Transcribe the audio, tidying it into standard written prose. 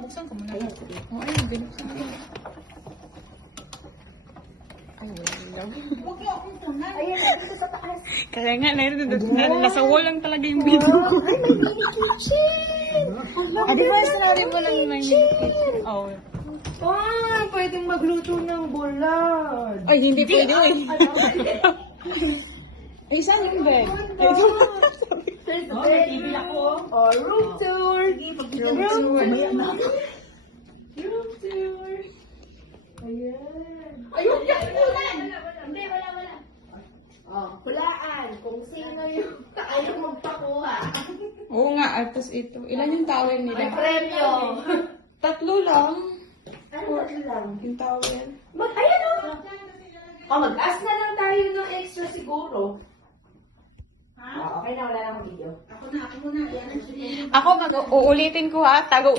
buksan ko muna. Oh, ayun, binuksan ko. Ay, wala ilaw. Huwag niyo akong tunan. Ayan, dito sa taas. Kaya nga, nasa wall lang talaga yung video ko. Ay, may mini kitchen! Di ba sinabi mo lang may kitchen? Oh. Ay, pwedeng magluto ng bulad. Ay, hindi pwede eh. Ay, saan yung bed? Oh, may TV ako. Oh, room tour. Room tour. Room tour. Ayan. Ayun, yan, tunan. Hindi, wala. Oh, hulaan kung sino yung ayaw magpakuha. Oo nga, atas ito. Ilan yung towel May nila? premyo. 3 lang. Ano lang? Yung towel. Ayan o. Oh, mag-ask na lang tayo ng extra siguro. Ha? Okay na, wala na akong video. Ako na. Yan ang Ako, uulitin ko ha. Tago